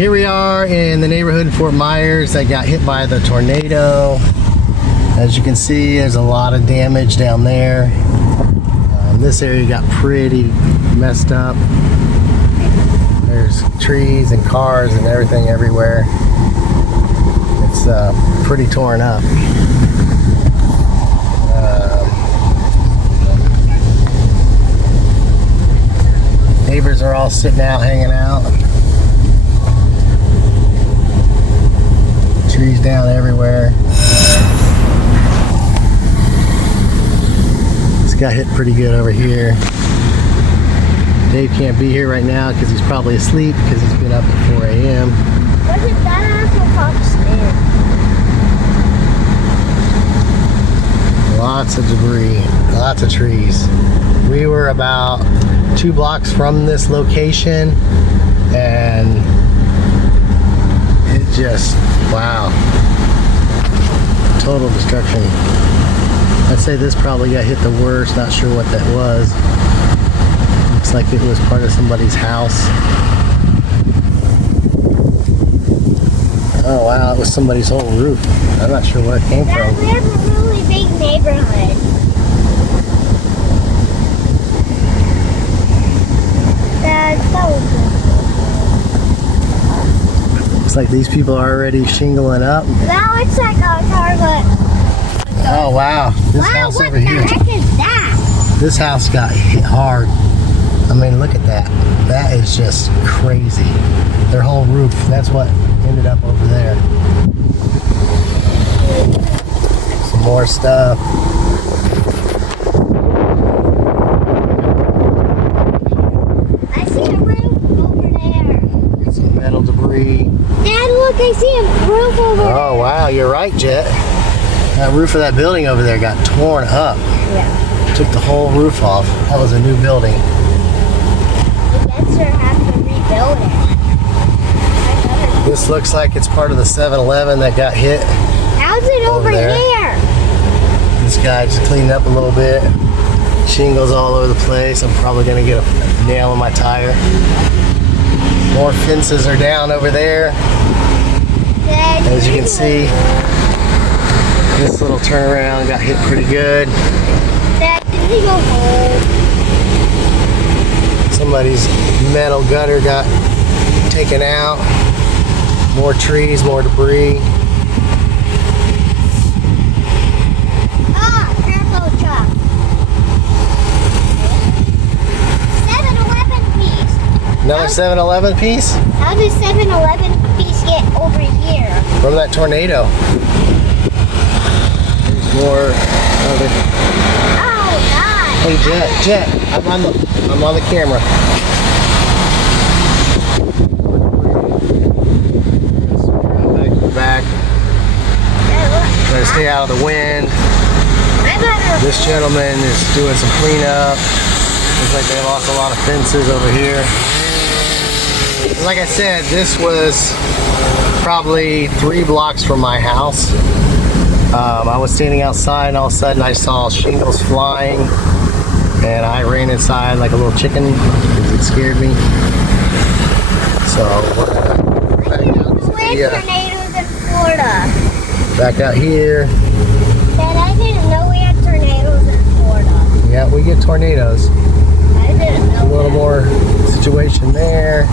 Here we are in the neighborhood in Fort Myers that got hit by the tornado. As you can see, there's a lot of damage down there. This area got pretty messed up. There's trees and cars and everything everywhere. It's pretty torn up. Neighbors are all sitting out, hanging out. Trees down everywhere. This got hit pretty good over here. Dave can't be here right now because he's probably asleep because he's been up at 4 a.m. Wasn't that upstairs? Lots of debris, lots of trees. We were about 2 blocks from this location and it just, wow, total destruction. I'd say this probably got hit the worst, not sure what that was. Looks like it was part of somebody's house. Oh wow, it was somebody's whole roof. I'm not sure where it came from. We have a really big neighborhood. Looks like these people are already shingling up. That looks like a Target. Oh wow, this house over here. What the heck is that? This house got hit hard. I mean, look at that. That is just crazy. Their whole roof, that's what ended up over there. Some more stuff. I see a roof over there. Some metal debris. Dad, look, I see a roof over there. Oh wow, you're right, Jet. That roof of that building over there got torn up. Yeah. Took the whole roof off. That was a new building. I guess they're having to rebuild it. This looks like it's part of the 7-Eleven that got hit. How's it over there. here? This guy just cleaned up a little bit. Shingles all over the place. I'm probably gonna get a nail in my tire. More fences are down over there. Dad, As you can see, this little turnaround got hit pretty good. Dad, did he go home? Somebody's metal gutter got taken out. More trees, more debris. Ah, careful, truck. 7-Eleven piece. Another 7-Eleven piece How does 7-Eleven piece get over here? from that tornado. There's more of it. Oh, God. Hey, Jet, I'm on the camera. Back. Gotta stay out of the wind. This gentleman is doing some cleanup. Looks like they lost a lot of fences over here. Like I said, this was probably 3 blocks from my house. I was standing outside and all of a sudden I saw shingles flying and I ran inside like a little chicken because it scared me. So Tornadoes in Florida. Back out here. Dad, I didn't know we had tornadoes in Florida. Yeah, we get tornadoes. I didn't know. A little more situation there.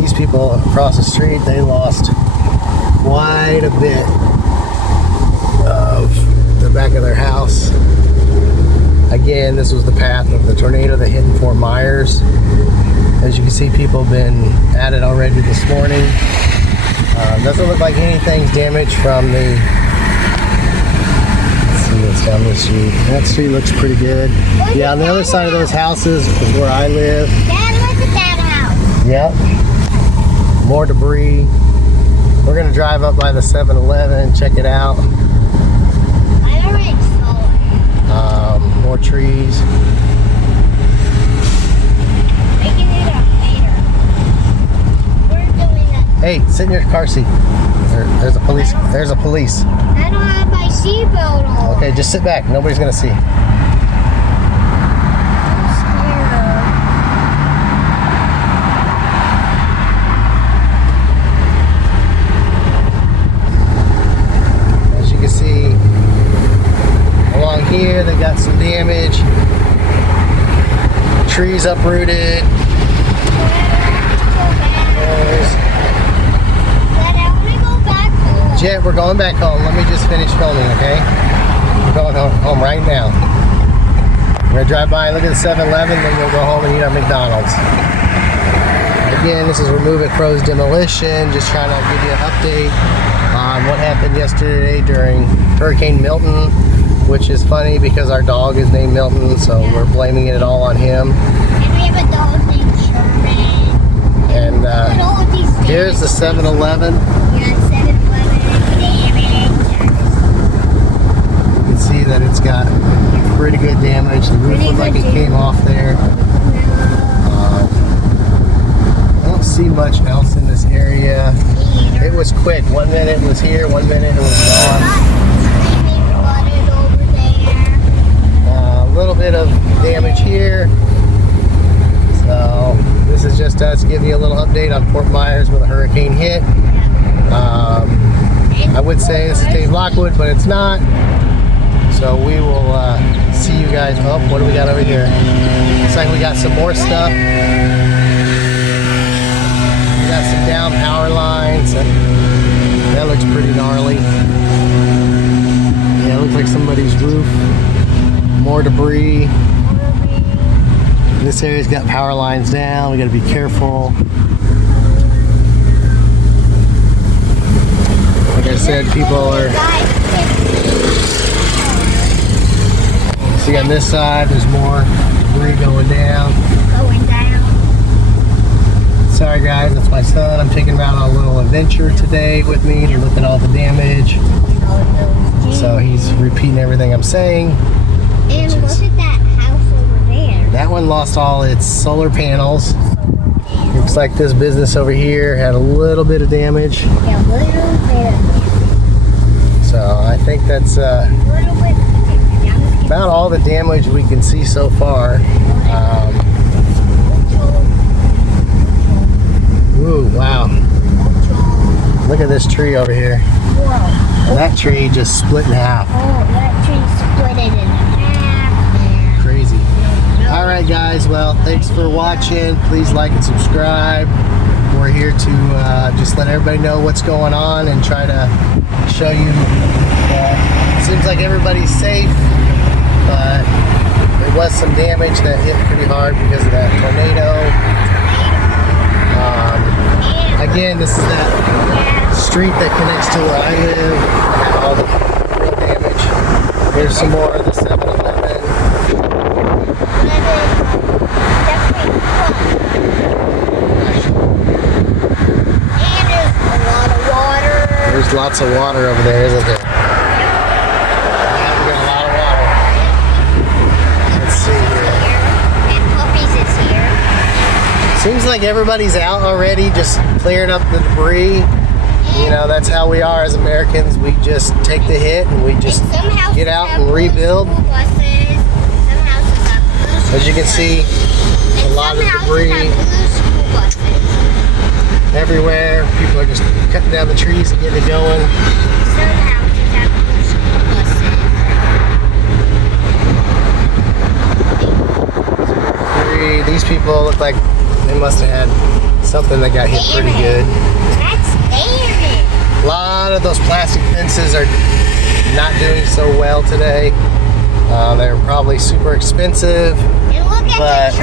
These people across the street, they lost quite a bit of the back of their house. Again, this was the path of the tornado that hit in Fort Myers. As you can see, people have been at it already this morning. Doesn't look like anything's damaged from the... Let's see what's down this street. That street looks pretty good. Yeah, on the other side of those houses is where I live. Dad, look at that house. Yep. More debris. We're gonna drive up by the 7-Eleven, check it out. I already saw it. More trees. Making it up later. We're doing that. Hey, sit in your car seat. There's a police. There's a police. I don't have my seatbelt on. Okay, just sit back. Nobody's gonna see. I'm scared. trees uprooted. Jet, we're going back home. Let me just finish filming, okay? We're going home right now. We're gonna drive by and look at the 7-Eleven, then we'll go home and eat our McDonald's. Again, this is Remove It Pros Demolition. Just trying to give you an update on what happened yesterday during Hurricane Milton, which is funny because our dog is named Milton, so we're blaming it all on him. And we have a dog named Sherman. And here's the 7-Eleven. Yeah, 7-Eleven. You can see that it's got pretty good damage. The roof looked like it came off there. I don't see much else in this area. It was quick. 1 minute it was here, 1 minute it was gone. A little bit of damage here. So this is just us giving you a little update on Fort Myers where the hurricane hit. I would say this is Dave Lockwood, but it's not. So we will see you guys. Oh, what do we got over here? Looks like we got some more stuff. We got some down power lines. That looks pretty gnarly. Yeah, it looks like somebody's roof. More debris. This area's got power lines down. We got to be careful. Like I said, people are. See on this side, there's more debris going down. Sorry guys, that's my son. I'm taking him out on a little adventure today with me to look at all the damage. So he's repeating everything I'm saying. And look at that house over there. That one lost all its solar panels. Looks like this business over here had a little bit of damage. Yeah, a little bit of damage. So I think that's about all the damage we can see so far. Ooh, wow. Look at this tree over here. Whoa. That tree just split in half. Oh, that tree split it in half. Crazy. All right, guys. Well, thanks for watching. Please like and subscribe. We're here to just let everybody know what's going on and try to show you that it seems like everybody's safe, but there was some damage that hit pretty hard because of that tornado. Again, this is that street that connects to where I live. All the real damage. Here's some more of the 7-Eleven. And there's a lot of water. There's lots of water over there, isn't there? Yeah, we got a lot of water. Let's see here. And puppies is here. Seems like everybody's out already, just clearing up the debris. You know, that's how we are as Americans. We just take the hit and we just get out and rebuild. As you can see, a lot of debris everywhere. People are just cutting down the trees and getting it going. These people look like they must have had something that got hit pretty good. A lot of those plastic fences are not doing so well today. They're probably super expensive, but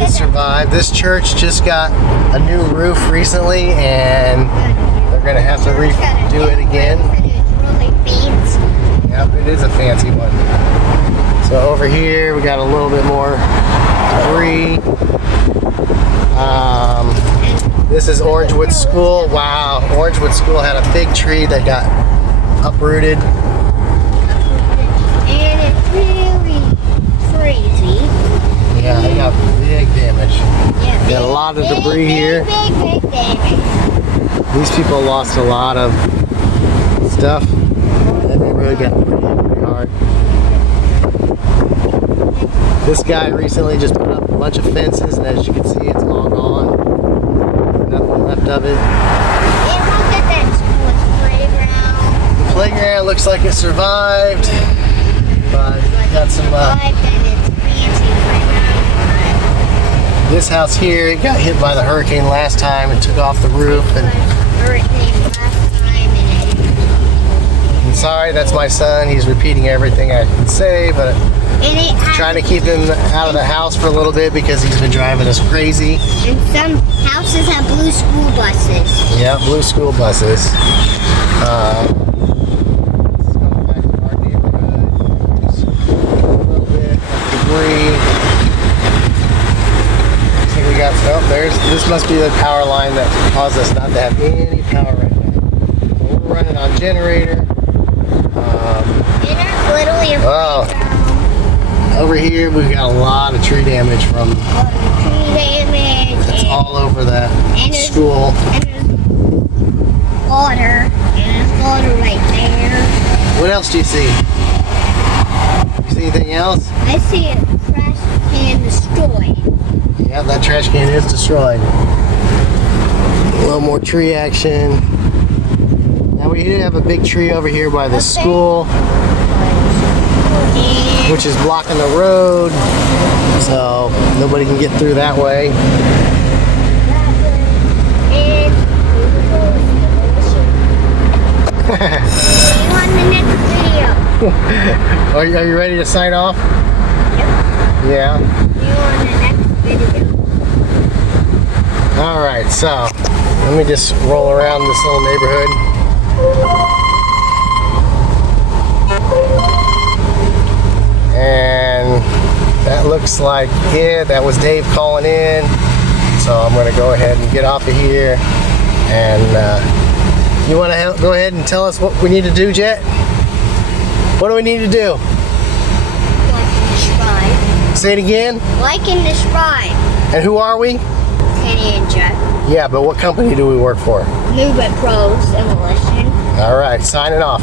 it survived. This church just got a new roof recently, and they're going to have to redo it again. Yep, it is a fancy one. So over here, we got a little bit more debris. This is Orangewood School. Wow, Orangewood School had a big tree that got uprooted. And it's really crazy. Yeah, they got big damage. Yeah, got a lot of debris here. Big damage. These people lost a lot of stuff. And they really got pretty hard. This guy recently just put up a bunch of fences, and as you can see, it's all gone. Nothing left of it. And look at that sports playground. The playground looks like it survived, but got some. And it's fancy playground. This house here, it got hit by the hurricane last time and took off the roof. And I'm sorry, that's my son. He's repeating everything I can say, but I'm trying to keep him out of the house for a little bit because he's been driving us crazy. And some houses have blue school buses. Yeah, blue school buses. This must be the power line that caused us not to have any power right now. So we're running on generator. Literally a playground. Over here we've got a lot of tree damage from Tree damage. it's all over that and school. And there's water. And there's water right there. What else do you see? You see anything else? I see a trash can destroyed. Yeah, that trash can is destroyed. A little more tree action. Now we do have a big tree over here by the school, which is blocking the road, so nobody can get through that way. See you on the next video. Are you ready to sign off? Yep. Yeah. See you on the next video. Alright, so let me just roll around this little neighborhood. And that looks like it. That was Dave calling in. So I'm going to go ahead and get off of here. And you want to go ahead and tell us what we need to do, Jet? What do we need to do? Like and subscribe. Say it again. Like and subscribe. And who are we? Kenny and Jeff. Yeah, but what company do we work for? Move It Pros Demolition. All right, signing off.